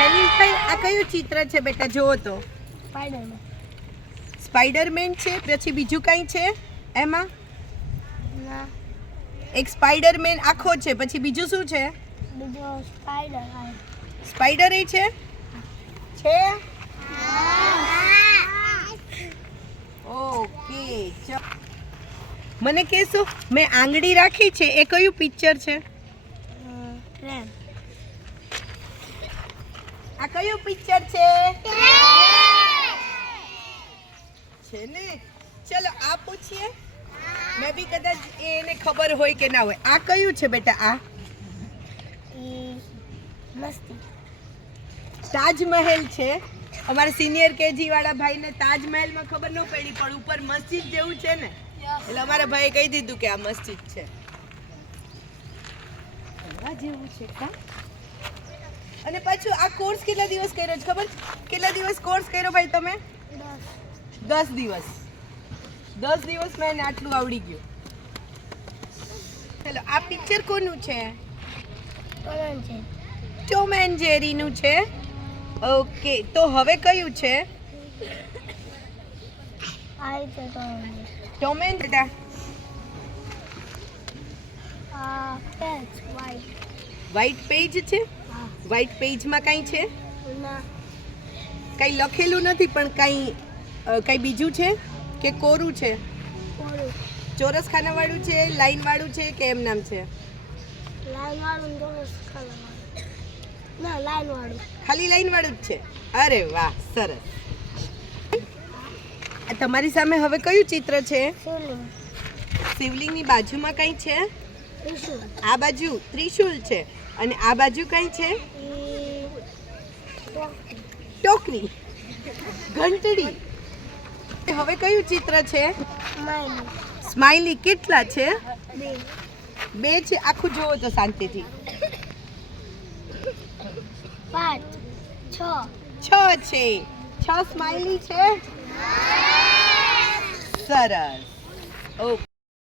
હેનિલભાઈ આ કયું ચિત્ર છે બેટા? જુઓ તો સ્પાઈડરમેન છે, પછી બીજું કંઈ છે એમાં? એક સ્પાઈડરમેન આખો છે, પછી બીજું શું છે? સ્પાઈડર એ છે? ઓકે, મને કહેશો મેં આંગળી રાખી છે એ કયું પિક્ચર છે? આ કયું પિક્ચર છે? છે ને? ચલો આ પૂછીએ, મેં બી કદાચ એને ખબર હોય કે ના હોય. આ કયું છે બેટા? આ તાજમહેલ છે. અમારા સિનિયર કેજી વાળા ભાઈને તાજમહેલમાં ખબર ન પડી, પણ ઉપર મસ્જિદ જેવું છે ને, એટલે અમારા ભાઈએ કહી દીધું કે આ મસ્જિદ છે. જેવું છે કા. અને પાછું આ કોર્સ કેટલા દિવસ કર્યો છે ખબર? કેટલા દિવસ કોર્સ કર્યો ભાઈ તમે? 10 દિવસ. 10 દિવસમાં એને આટલું આવડી ગયું. ચલો આ પિક્ચર કોનું છે? ટોમ એન્ડ જેરીનું છે. ઓકે, તો હવે કયું છે? ટોમ એન્ડ બેટા વ્હાઈટ પેજ છે. વ્હાઈટ પેજમાં કઈ છે? કઈ લખેલું નથી, પણ કઈ બીજું છે કે કોરું છે? ચોરસ ખાના વાળું છે, લાઈન વાળું છે કે એમ નામ છે? ખાલી લાઈન વાળું જ છે. અરે વાહ, સરસ. તમારી સામે હવે કયું ચિત્ર છે? શિવલિંગની બાજુમાં કઈ છે? આ બાજુ ત્રિશુલ છે, અને આ બાજુ કઈ છે? ટોકરી, ઘંટડી. હવે કયું ચિત્ર છે? સ્માઈલી. કેટલા છે? 2 છે. આખું જોવો તો શાંતિથી. 6 છે. 6 સ્માઈલી છે. સરસ. ઓકે.